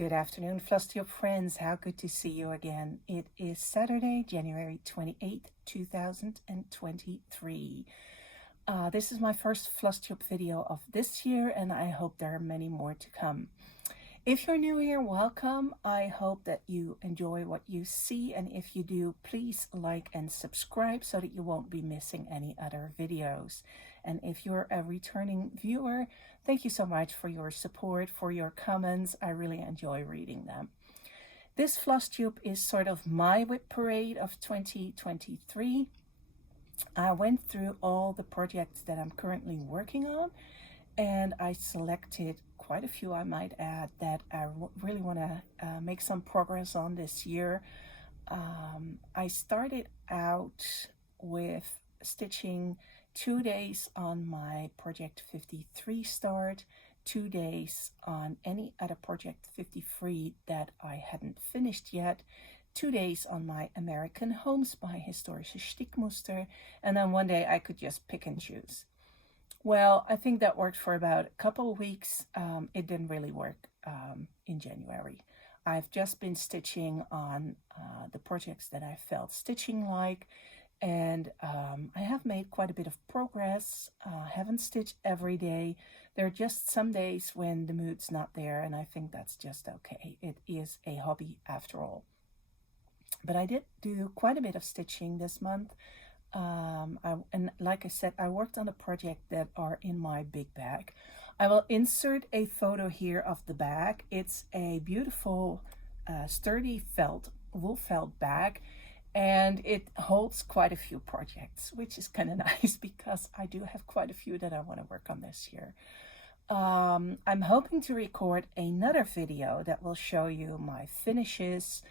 Good afternoon, Flosstube friends. How good to see you again. It is Saturday, January 28th, 2023. This is my first Flosstube video of this year, and I hope there are many more to come. If you're new here, welcome. I hope that you enjoy what you see, and if you do, please like and subscribe so that you won't be missing any other videos. And if you're a returning viewer, thank you so much for your support, for your comments. I really enjoy reading them. This Flosstube is sort of my WIP parade of 2023. I went through all the projects that I'm currently working on, and I selected quite a few, I might add, that I really want to make some progress on this year. I started out with stitching 2 days on my project 53 start, 2 days on any other project 53 that I hadn't finished yet, 2 days on my American Homes by Historische Stickmuster, and then 1 day I could just pick and choose. Well, I think that worked for about a couple of weeks. It didn't really work in January. I've just been stitching on the projects that I felt stitching like, and I have made quite a bit of progress. Haven't stitched every day. There are just some days when the mood's not there, and I think that's just okay. It is a hobby after all. But I did do quite a bit of stitching this month. And like I said, I worked on a project that are in my big bag. I will insert a photo here of the bag. It's a beautiful sturdy wool felt bag, and it holds quite a few projects, which is kind of nice because I do have quite a few that I want to work on this year. I'm hoping to record another video that will show you my finishes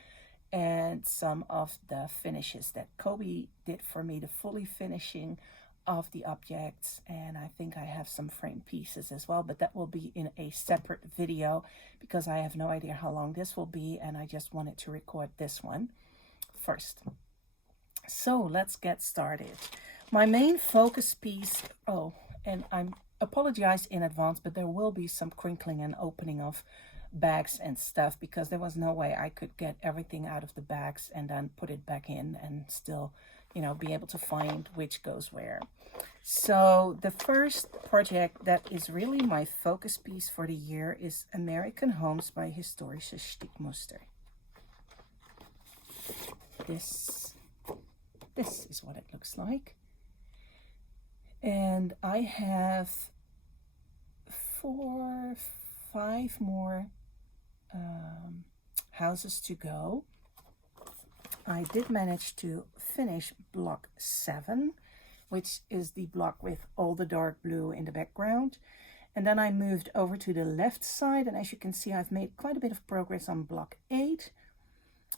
and some of the finishes that Kobe did for me, the fully finishing of the objects. And I think I have some frame pieces as well, but that will be in a separate video because I have no idea how long this will be, and I just wanted to record this one first. So let's get started. My main focus piece, and I apologize in advance, but there will be some crinkling and opening of bags and stuff because there was no way I could get everything out of the bags and then put it back in and still, you know, be able to find which goes where. So the first project that is really my focus piece for the year is American Homes by Historische Stickmuster. This is what it looks like. And I have 5 more houses to go. I did manage to finish block 7, which is the block with all the dark blue in the background. And then I moved over to the left side, and as you can see, I've made quite a bit of progress on block 8.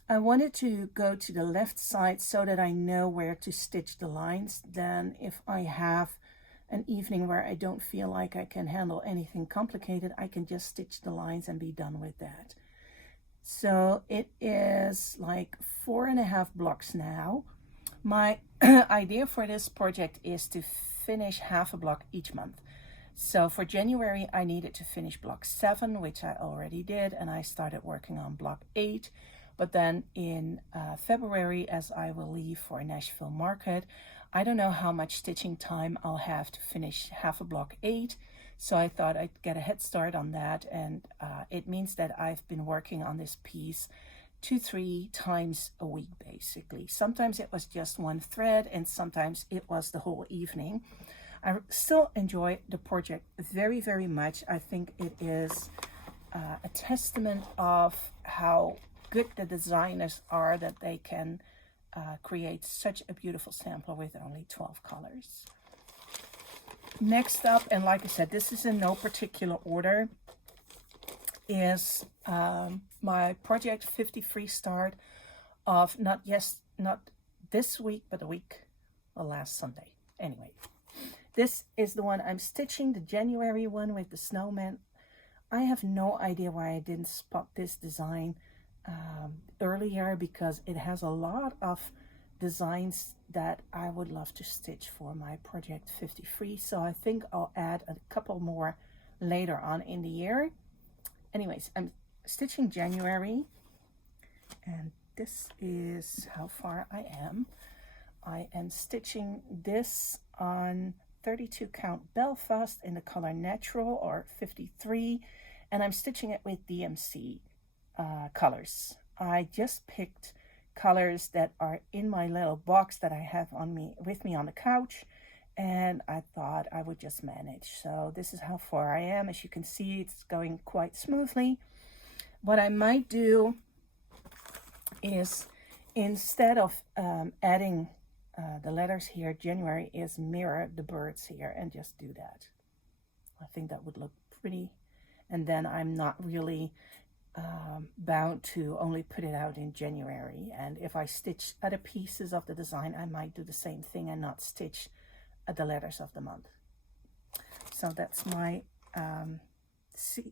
I wanted to go to the left side so that I know where to stitch the lines. Then if I have an evening where I don't feel like I can handle anything complicated, I can just stitch the lines and be done with that. So it is like 4.5 blocks now. My idea for this project is to finish half a block each month. So for January, I needed to finish block 7, which I already did, and I started working on block 8. But then in February, as I will leave for Nashville Market, I don't know how much stitching time I'll have to finish half a block 8. So I thought I'd get a head start on that. And it means that I've been working on this piece 2-3 times a week, basically. Sometimes it was just one thread, and sometimes it was the whole evening. I still enjoy the project very, very much. I think it is a testament of how good the designers are that they can create such a beautiful sampler with only 12 colors. Next up, and like I said, this is in no particular order, is my project 53 start of not this week, but last Sunday. Anyway, this is the one I'm stitching, the January one with the snowman. I have no idea why I didn't spot this design earlier, because it has a lot of designs that I would love to stitch for my project 53. So I think I'll add a couple more later on in the year. Anyways, I'm stitching January, and this is how far I am. I am stitching this on 32 count Belfast in the color Natural or 53, and I'm stitching it with DMC colors. I just picked colors that are in my little box that I have with me on the couch, and I thought I would just manage. So this is how far I am. As you can see, it's going quite smoothly. What I might do is, instead of adding the letters here, January, is mirror the birds here and just do that. I think that would look pretty, and then I'm not really bound to only put it out in January. And if I stitch other pieces of the design, I might do the same thing and not stitch the letters of the month. So that's my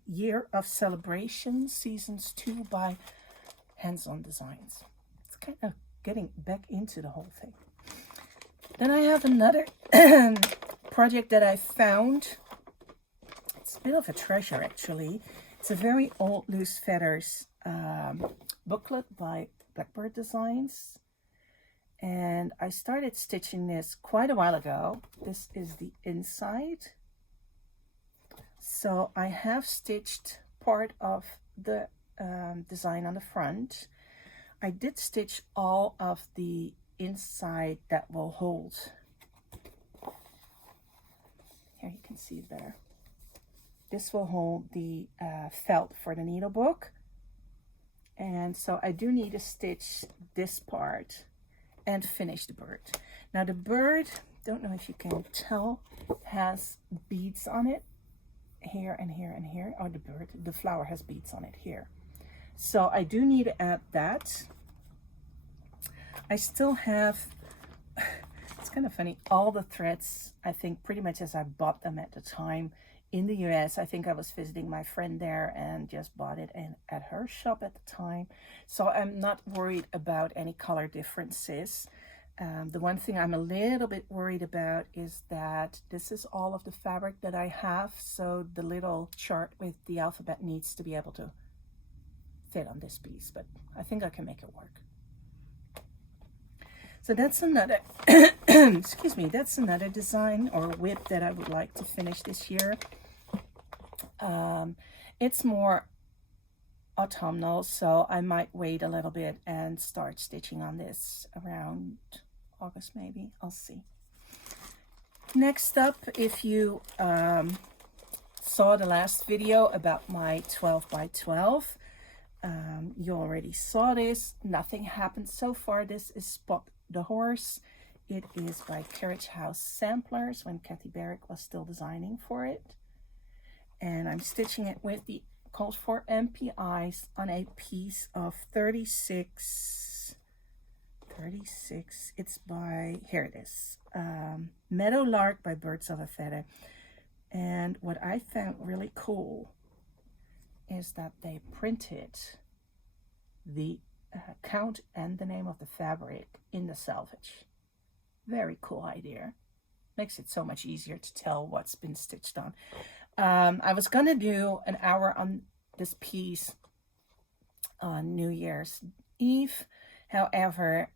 year of celebration, seasons 2 by Hands-On Designs. It's kind of getting back into the whole thing. Then I have another project that I found. It's a bit of a treasure, actually. It's a very old Loose Feathers booklet by Blackbird Designs. And I started stitching this quite a while ago. This is the inside. So I have stitched part of the design on the front. I did stitch all of the inside that will hold. Here you can see it better. This will hold the felt for the needle book. And so I do need to stitch this part and finish the bird. Now the bird, don't know if you can tell, has beads on it here and here and here. Oh, the flower has beads on it here. So I do need to add that. I still have, it's kind of funny, all the threads, I think pretty much as I bought them at the time in the US. I think I was visiting my friend there and just bought it at her shop at the time. So I'm not worried about any color differences. The one thing I'm a little bit worried about is that this is all of the fabric that I have. So the little chart with the alphabet needs to be able to fit on this piece, but I think I can make it work. So that's another, excuse me, that's another design or WIP that I would like to finish this year. It's more autumnal, so I might wait a little bit and start stitching on this around August maybe. I'll see. Next up, if you saw the last video about my 12 by 12, you already saw this. Nothing happened so far. This is Spot the Horse. It is by Carriage House Samplers when Kathy Barrick was still designing for it. And I'm stitching it with the called for MPIs on a piece of 36. It's by, here it is, Meadowlark by Birds of a Feather. And what I found really cool is that they printed the count and the name of the fabric in the selvage. Very cool idea. Makes it so much easier to tell what's been stitched on. I was gonna do an hour on this piece on New Year's Eve. However,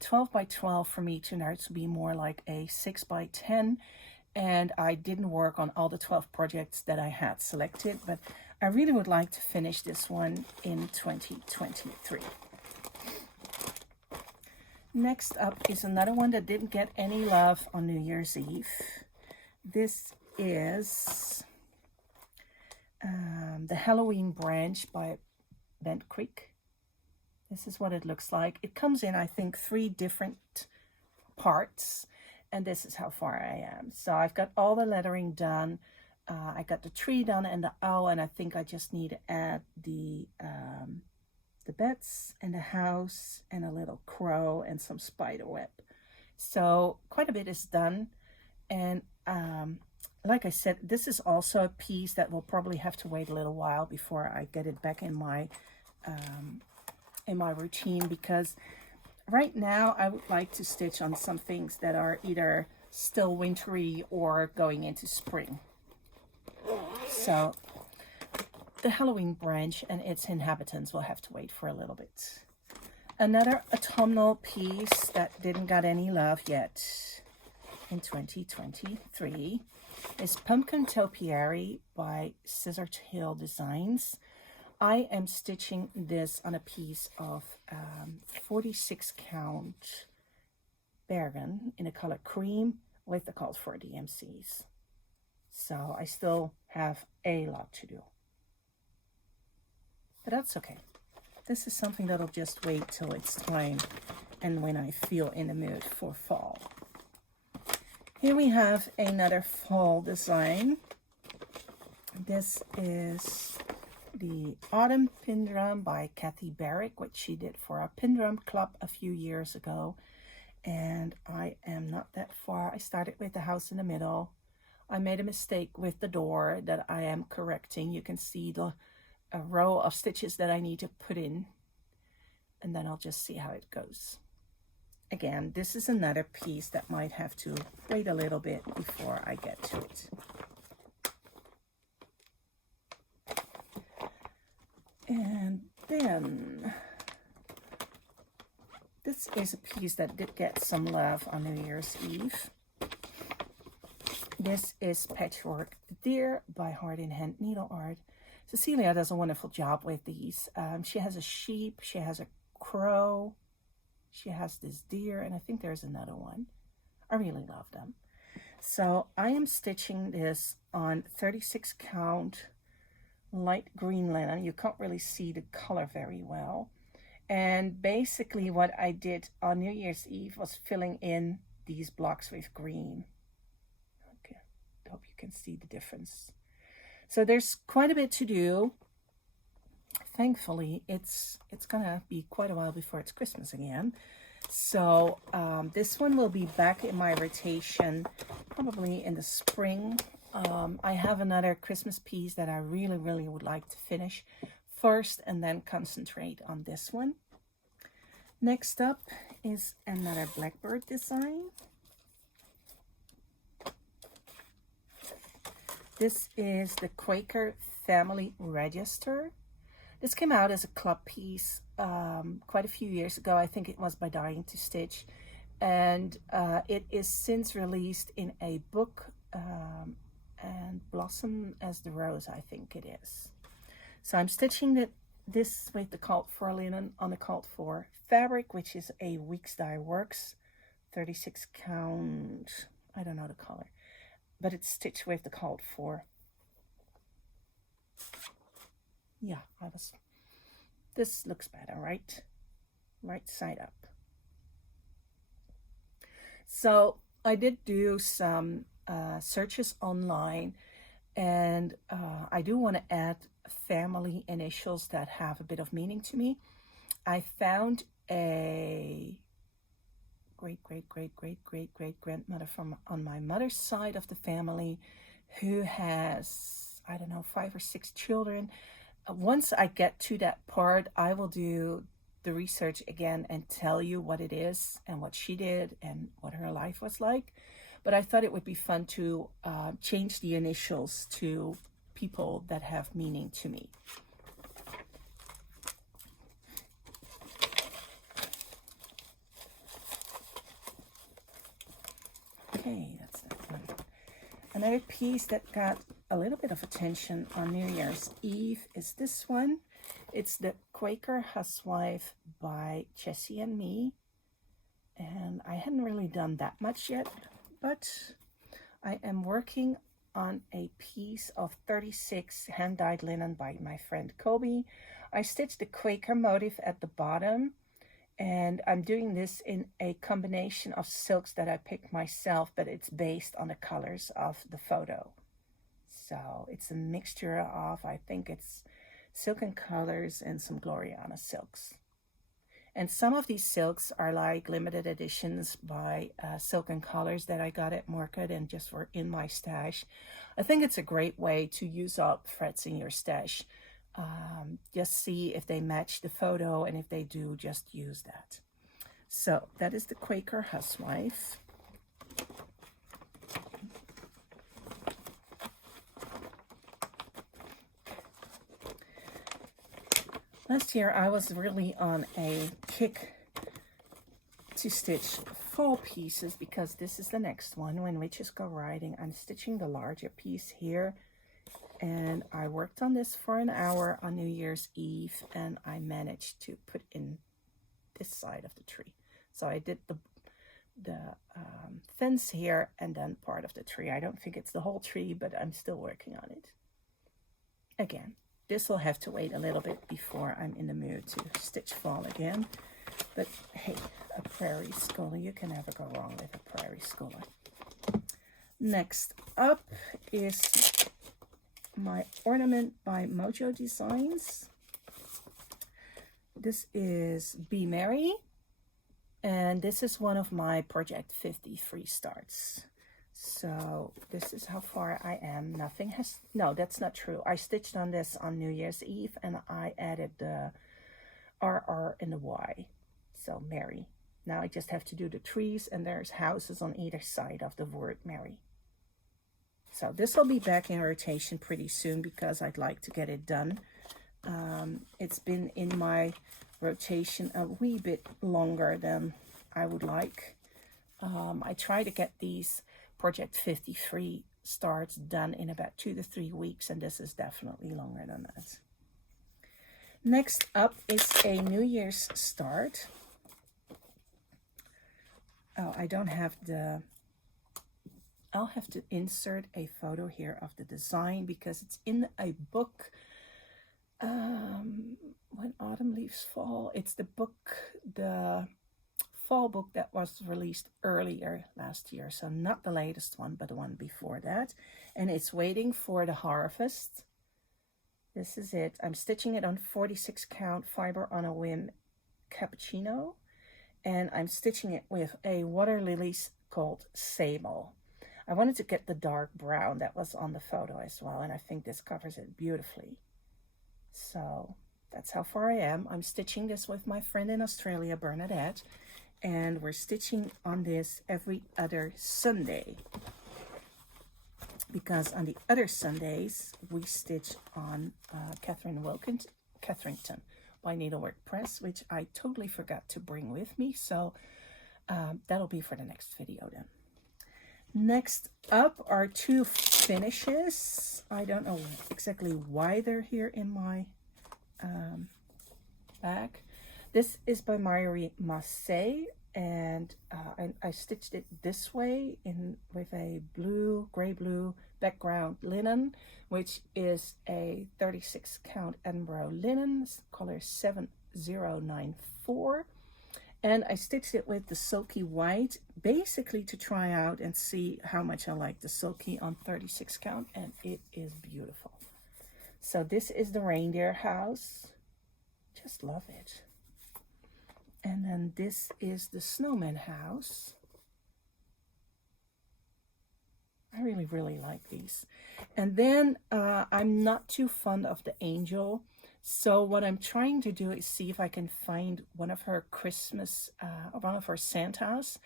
12 by 12 for me turned out to be more like a 6 by 10, and I didn't work on all the 12 projects that I had selected, but I really would like to finish this one in 2023. Next up is another one that didn't get any love on New Year's Eve. This is the Halloween branch by Bent Creek. This is what it looks like. It comes in, I think, 3 different parts, and this is how far I am. So I've got all the lettering done. I got the tree done and the owl, and I think I just need to add the beds and the house and a little crow and some spider web. So quite a bit is done. And like I said, this is also a piece that will probably have to wait a little while before I get it back in my routine, because right now I would like to stitch on some things that are either still wintry or going into spring. So the Halloween branch and its inhabitants will have to wait for a little bit. Another autumnal piece that didn't got any love yet in 2023 is Pumpkin Topiary by Scissor Tail Designs. I am stitching this on a piece of 46 count Bergen in the color cream with the call for DMCs. So I still have a lot to do. But that's okay. This is something that'll just wait till it's time and when I feel in the mood for fall. Here we have another fall design. This is the Autumn Pin Drum by Kathy Barrick, which she did for our Pin Drum Club a few years ago. And I am not that far. I started with the house in the middle. I made a mistake with the door that I am correcting. You can see a row of stitches that I need to put in, and then I'll just see how it goes. Again, this is another piece that might have to wait a little bit before I get to it. And then this is a piece that did get some love on New Year's Eve. This is Patchwork Deer by Heart in Hand Needle Art. Cecilia does a wonderful job with these. She has a sheep, she has a crow, she has this deer, and I think there's another one. I really love them. So I am stitching this on 36 count light green linen. You can't really see the color very well. And basically what I did on New Year's Eve was filling in these blocks with green. Okay, I hope you can see the difference. So there's quite a bit to do. Thankfully, it's gonna be quite a while before it's Christmas again. So this one will be back in my rotation probably in the spring. I have another Christmas piece that I really would like to finish first and then concentrate on this one. Next up is another Blackbird design. This is the Quaker Family Register. This came out as a club piece quite a few years ago. I think it was by Dying to Stitch. And it is since released in a book, and Blossom as the Rose, I think it is. So I'm stitching this with the called for linen on the called for fabric, which is a Weeks Dye Works 36 count, I don't know the color, but it's stitched with the called for. Yeah, this looks better, right? Right side up. So I did do some searches online, and I do want to add family initials that have a bit of meaning to me. I found a great-great-great-great-great-great-grandmother from on my mother's side of the family who has, I don't know, 5 or 6 children. Once I get to that part, I will do the research again and tell you what it is and what she did and what her life was like. But I thought it would be fun to change the initials to people that have meaning to me. Okay, that's that one. Another piece that got a little bit of attention on New Year's Eve is this one. It's the Quaker Housewife by Jessie and Me. And I hadn't really done that much yet, but I am working on a piece of 36 hand-dyed linen by my friend Kobe. I stitched the Quaker motif at the bottom, and I'm doing this in a combination of silks that I picked myself, but it's based on the colors of the photo. So it's a mixture of, I think it's Silken Colors and some Gloriana silks. And some of these silks are like limited editions by Silken Colors that I got at market and just were in my stash. I think it's a great way to use up threads in your stash. Just see if they match the photo, and if they do, just use that. So that is the Quaker Housewife. Last year I was really on a kick to stitch fall pieces because this is the next one. When witches go riding, I'm stitching the larger piece here, and I worked on this for an hour on New Year's Eve, and I managed to put in this side of the tree. So I did the fence here and then part of the tree. I don't think it's the whole tree, but I'm still working on it. Again, this will have to wait a little bit before I'm in the mood to stitch fall again. But hey, a prairie schooler, you can never go wrong with a prairie schooler. Next up is my ornament by Mojo Designs. This is Be Merry, and this is one of my Project 53 starts. So this is how far I am. Nothing has, no, that's not true. I stitched on this on New Year's Eve, and I added the RR and the Y. So Merry. Now I just have to do the trees, and there's houses on either side of the word Merry. So this will be back in rotation pretty soon because I'd like to get it done. It's been in my rotation a wee bit longer than I would like. I try to get these Project 53 starts done in about 2 to 3 weeks, and this is definitely longer than that. Next up is a New Year's start. Oh, I don't have the... I'll have to insert a photo here of the design because it's in a book. When Autumn Leaves Fall. It's the book, the fall book that was released earlier last year. So not the latest one, but the one before that. And it's waiting for the harvest. This is it. I'm stitching it on 46 count fiber on a whim cappuccino. And I'm stitching it with a water lilies called Sable. I wanted to get the dark brown that was on the photo as well, and I think this covers it beautifully. So that's how far I am. I'm stitching this with my friend in Australia, Bernadette, and we're stitching on this every other Sunday. Because on the other Sundays, we stitch on Catherington by Needlework Press, which I totally forgot to bring with me, so that'll be for the next video then. Next up are 2 finishes. I don't know exactly why they're here in my bag. This is by Marie Massé, and I stitched it this way with a gray blue background linen, which is a 36 count Edinburgh linen, color 7094. And I stitched it with the silky white, basically to try out and see how much I like the silky on 36 count, and it is beautiful. So this is the reindeer house. Just love it. And then this is the snowman house. I really, really like these. And then I'm not too fond of the angel. So what I'm trying to do is see if I can find one of her one of her Santas,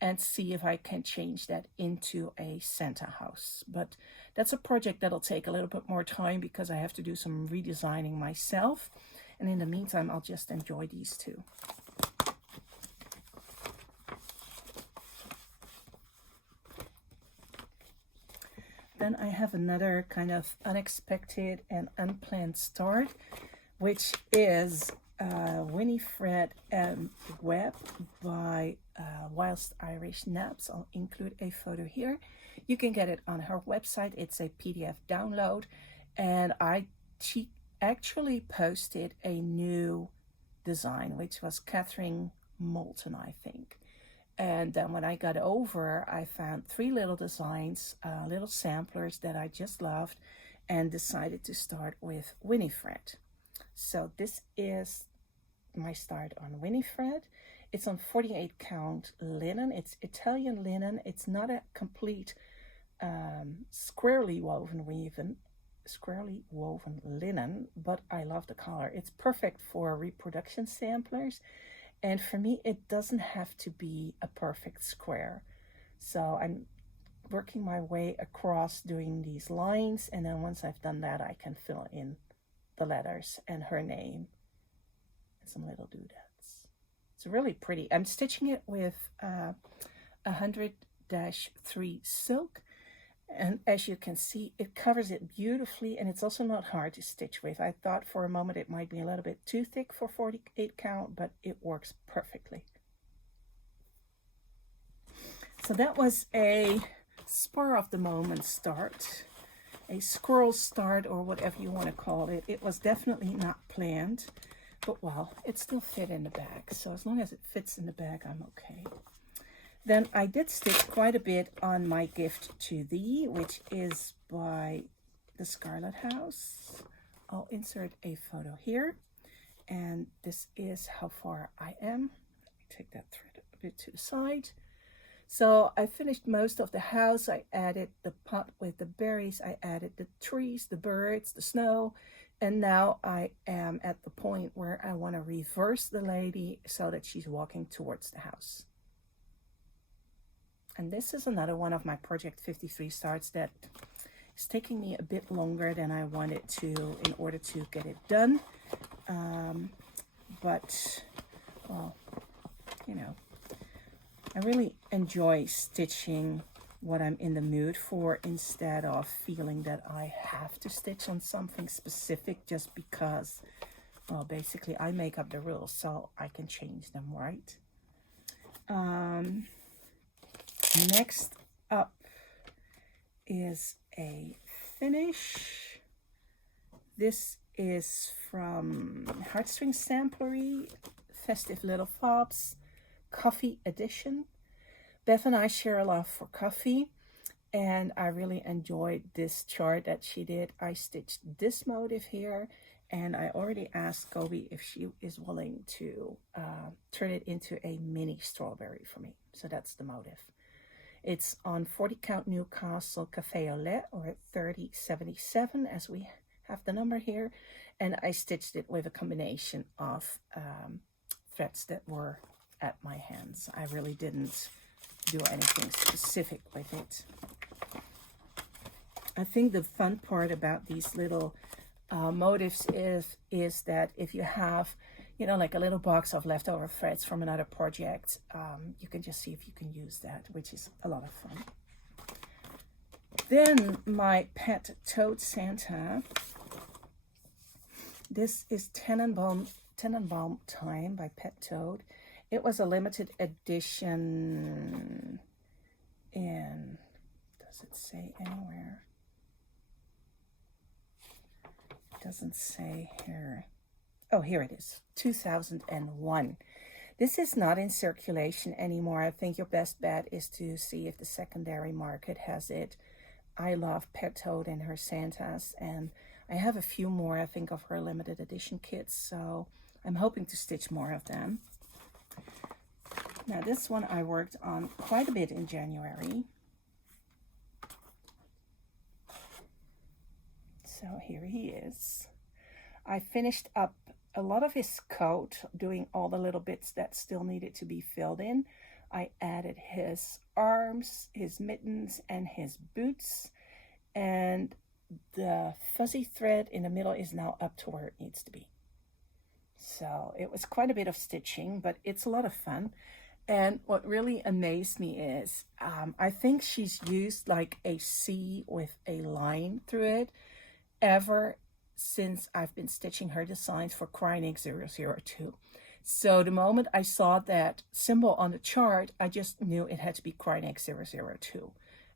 and see if I can change that into a Santa house. But that's a project that'll take a little bit more time because I have to do some redesigning myself. And in the meantime, I'll just enjoy these 2. Then I have another kind of unexpected and unplanned start, which is Winifred and Web by Whilst Irish Naps. I'll include a photo here. You can get it on her website. It's a PDF download, and she actually posted a new design, which was Catherine Moulton, I think. And then when I got over, I found 3 little designs, little samplers that I just loved, and decided to start with Winifred. So this is my start on Winifred. It's on 48 count linen. It's Italian linen. It's not a complete squarely woven linen, but I love the color. It's perfect for reproduction samplers. And for me, it doesn't have to be a perfect square. So I'm working my way across doing these lines. And then once I've done that, I can fill in the letters and her name some little doodads. It's really pretty. I'm stitching it with 100-3 silk, and as you can see, it covers it beautifully, and it's also not hard to stitch with. I thought for a moment it might be a little bit too thick for 48 count, but it works perfectly. So that was a spur of the moment start, a squirrel start, or whatever you want to call it. It was definitely not planned, but well, it still fit in the bag. So as long as it fits in the bag, I'm okay. Then I did stitch quite a bit on my gift to thee, which is by the Scarlet House. I'll insert a photo here. And this is how far I am. Let me take that thread a bit to the side. So I finished most of the house. I added the pot with the berries. I added the trees, the birds, the snow. And now I am at the point where I want to reverse the lady so that she's walking towards the house. And this is another one of my Project 53 starts that is taking me a bit longer than I wanted to in order to get it done. But, well, you know, I really enjoy stitching what I'm in the mood for instead of feeling that I have to stitch on something specific just because, well, basically I make up the rules so I can change them, right? Next up is a finish. This is from Heartstring Samplery, Festive Little Fobs, Coffee Edition. Beth and I share a love for coffee, and I really enjoyed this chart that she did. I stitched this motif here, and I already asked Kobe if she is willing to turn it into a mini strawberry for me. So that's the motif. It's on 40 count Newcastle Café au Lait, or 3077 as we have the number here, and I stitched it with a combination of threads that were at my hands. I really didn't do anything specific with it. I think the fun part about these little motifs is that if you have, you know, like a little box of leftover threads from another project, you can just see if you can use that, which is a lot of fun. Then my pet toad Santa. This is Tenenbaum Time by Pet Toad. It was a limited edition in, does it say anywhere? It doesn't say here. Oh, here it is, 2001. This is not in circulation anymore. I think your best bet is to see if the secondary market has it. I love Pet Toad and her Santas, and I have a few more, I think, of her limited edition kits, so I'm hoping to stitch more of them. Now, this one I worked on quite a bit in January. So here he is. I finished up a lot of his coat, doing all the little bits that still needed to be filled in. I added his arms, his mittens, and his boots. And the fuzzy thread in the middle is now up to where it needs to be. So it was quite a bit of stitching, but it's a lot of fun. And what really amazed me is, I think she's used like a C with a line through it ever since I've been stitching her designs for Crying 002. So the moment I saw that symbol on the chart, I just knew it had to be Crying 002.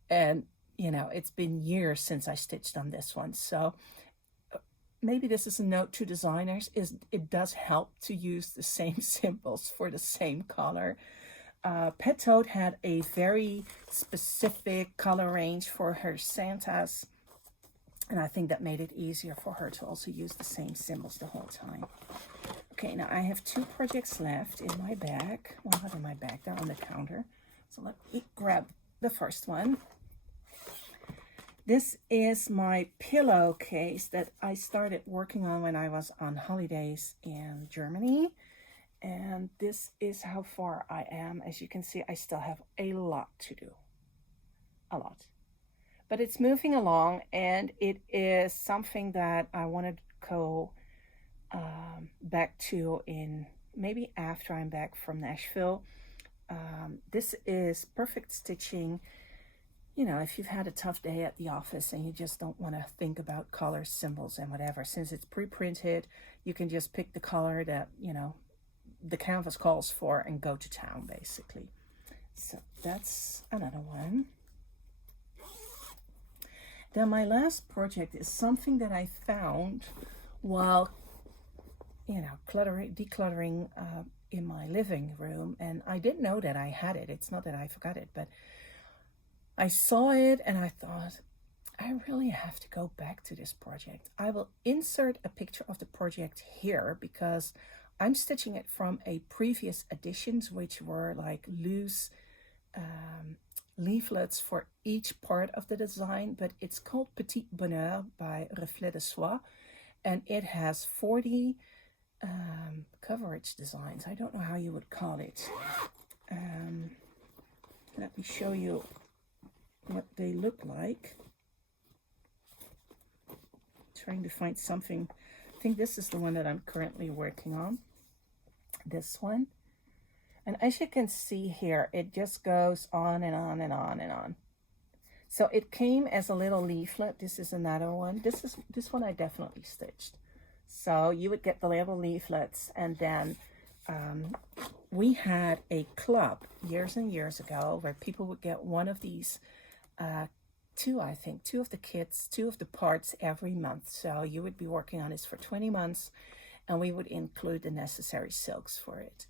And, you know, it's been years since I stitched on this one. So maybe this is a note to designers, is it does help to use the same symbols for the same color. Pet Toad had a very specific color range for her Santas, and I think that made it easier for her to also use the same symbols the whole time. Okay, now I have 2 projects left in my bag. Well, not in my bag, they're on the counter. So let me grab the first one. This is my pillowcase that I started working on when I was on holidays in Germany. And this is how far I am. As you can see, I still have a lot to do. A lot. But it's moving along, and it is something that I want to go back to in maybe after I'm back from Nashville. This is perfect stitching. You know, if you've had a tough day at the office and you just don't want to think about colors, symbols, and whatever, since it's pre-printed, you can just pick the color that, you know, the canvas calls for and go to town, basically. So that's another one. Then my last project is something that I found while, you know, decluttering in my living room, and I didn't know that I had it. It's not that I forgot it, but I saw it and I thought, I really have to go back to this project. I will insert a picture of the project here because I'm stitching it from a previous editions, which were like loose leaflets for each part of the design, but it's called Petits Bonheurs by Reflet de Soie, and it has 40 coverage designs. I don't know how you would call it. Let me show you what they look like. Trying to find something. I think this is the one that I'm currently working on. This one. And as you can see here, it just goes on and on and on and on. So it came as a little leaflet. This is another one. This one I definitely stitched. So you would get the little leaflets, and then we had a club years and years ago where people would get one of these, two of the kits, two of the parts every month. So you would be working on this for 20 months, and we would include the necessary silks for it.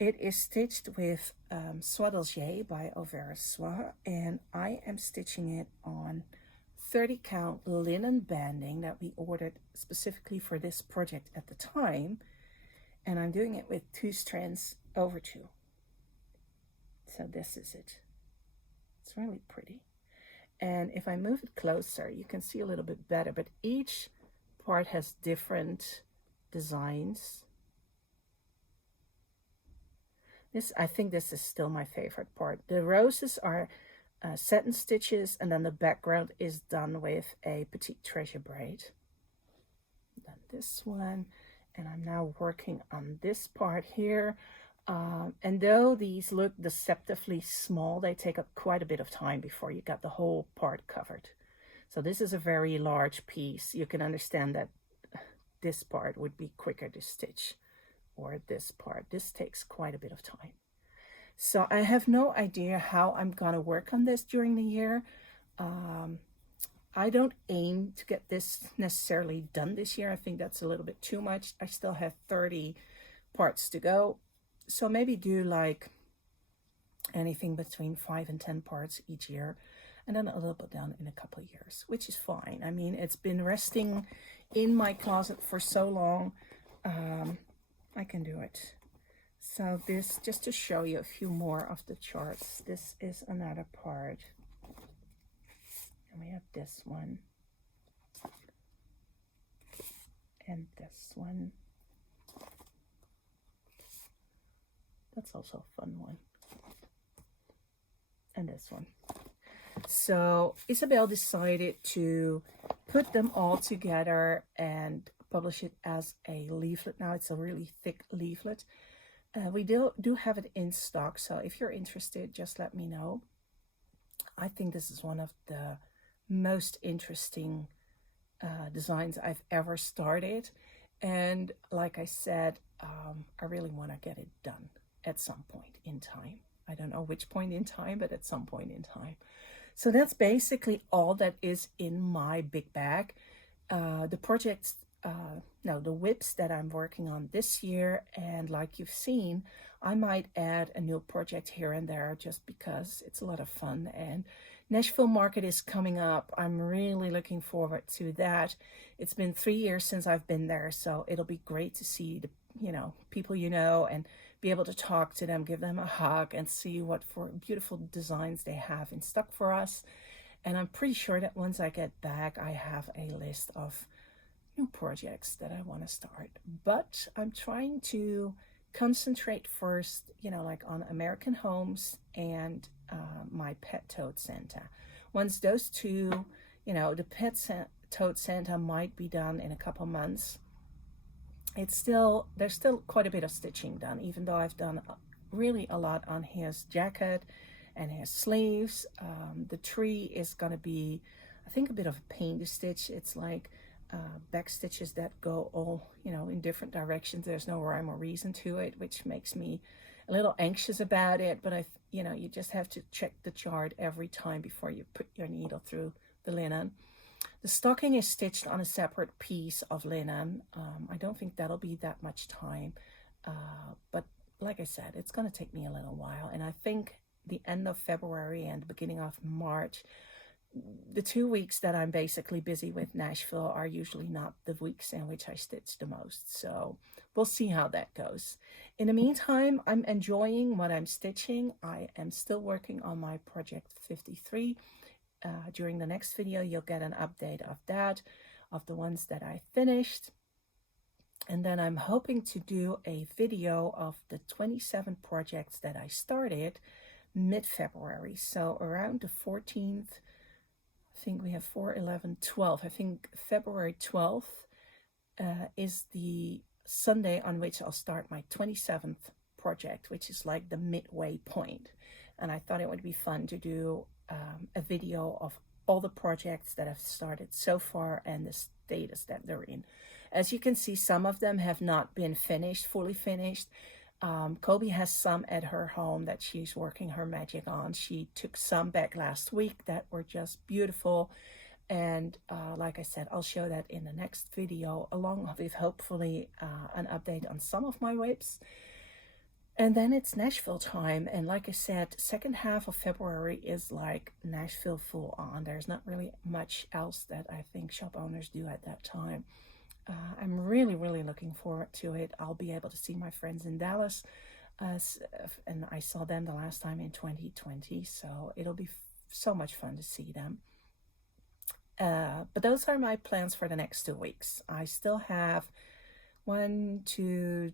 It is stitched with Soie d'Alger by Handwerk Boetiek, and I am stitching it on 30 count linen banding that we ordered specifically for this project at the time, and I'm doing it with 2 strands over 2. So this is it. It's really pretty. And if I move it closer, you can see a little bit better, but each part has different designs. I think this is still my favorite part. The roses are satin stitches, and then the background is done with a petite treasure braid. Then this one, and I'm now working on this part here. And though these look deceptively small, they take up quite a bit of time before you got the whole part covered. So this is a very large piece. You can understand that this part would be quicker to stitch, or this part. This takes quite a bit of time. So I have no idea how I'm gonna work on this during the year. I don't aim to get this necessarily done this year. I think that's a little bit too much. I still have 30 parts to go. So maybe do like anything between 5 and 10 parts each year, and then a little bit down in a couple of years, which is fine. I mean, it's been resting in my closet for so long. I can do it. So this, just to show you a few more of the charts, this is another part. And we have this one. And this one. That's also a fun one. And this one. So Isabel decided to put them all together and publish it as a leaflet. Now it's a really thick leaflet. We do have it in stock, so if you're interested, just let me know. I think this is one of the most interesting designs I've ever started, and like I said, I really want to get it done at some point in time. I don't know which point in time, but at some point in time. So that's basically all that is in my big bag. The projects, the WIPs that I'm working on this year, and like you've seen, I might add a new project here and there just because it's a lot of fun. And Nashville Market is coming up. I'm really looking forward to that. It's been 3 years since I've been there, so it'll be great to see the people and be able to talk to them, give them a hug, and see what for beautiful designs they have in stock for us. And I'm pretty sure that once I get back, I have a list of new projects that I want to start. But I'm trying to concentrate first, like on American Homes and my Pet Toad Santa. Once those two, the Toad Santa might be done in a couple months, there's still quite a bit of stitching done, even though I've done really a lot on his jacket and his sleeves. The tree is gonna be, I think, a bit of a pain to stitch. It's like back stitches that go all, in different directions. There's no rhyme or reason to it, which makes me a little anxious about it, but you just have to check the chart every time before you put your needle through the linen. The stocking is stitched on a separate piece of linen. I don't think that'll be that much time, but like I said, it's going to take me a little while, and I think the end of February and the beginning of March, the 2 weeks that I'm basically busy with Nashville, are usually not the weeks in which I stitch the most. So we'll see how that goes. In the meantime, I'm enjoying what I'm stitching. I am still working on my project 53. During the next video, you'll get an update of that, of the ones that I finished. And then I'm hoping to do a video of the 27 projects that I started mid-February. So around the 14th, I think we have 4, 11, 12. I think February 12th is the Sunday on which I'll start my 27th project, which is like the midway point. And I thought it would be fun to do a video of all the projects that I've started so far and the status that they're in. As you can see, some of them have not been finished, fully finished. Kobe has some at her home that she's working her magic on. She took some back last week that were just beautiful. And like I said, I'll show that in the next video, along with hopefully an update on some of my WIPs. And then it's Nashville time. And like I said, second half of February is like Nashville full on. There's not really much else that I think shop owners do at that time. I'm really, really looking forward to it. I'll be able to see my friends in Dallas. And I saw them the last time in 2020. So it'll be so much fun to see them. But those are my plans for the next 2 weeks. I still have 1, 2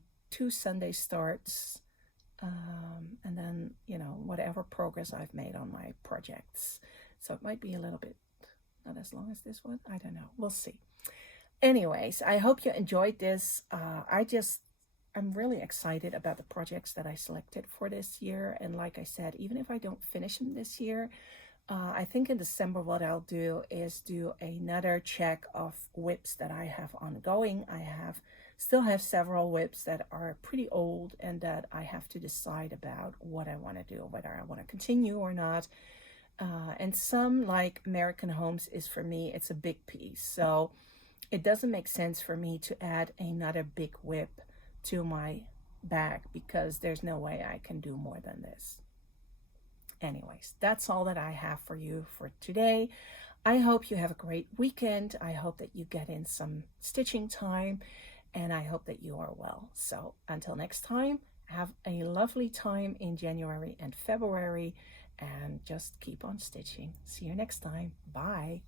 Sunday starts. And then, whatever progress I've made on my projects. So it might be a little bit, not as long as this one. I don't know. We'll see. Anyways, I hope you enjoyed this. I'm really excited about the projects that I selected for this year. And like I said, even if I don't finish them this year, I think in December what I'll do is do another check of WIPs that I have ongoing. I still have several WIPs that are pretty old and that I have to decide about what I want to do, whether I want to continue or not. And some, like American Homes, is for me, it's a big piece. So it doesn't make sense for me to add another big WIP to my bag because there's no way I can do more than this. Anyways, that's all that I have for you for today. I hope you have a great weekend. I hope that you get in some stitching time, and I hope that you are well. So until next time, have a lovely time in January and February, and just keep on stitching. See you next time. Bye.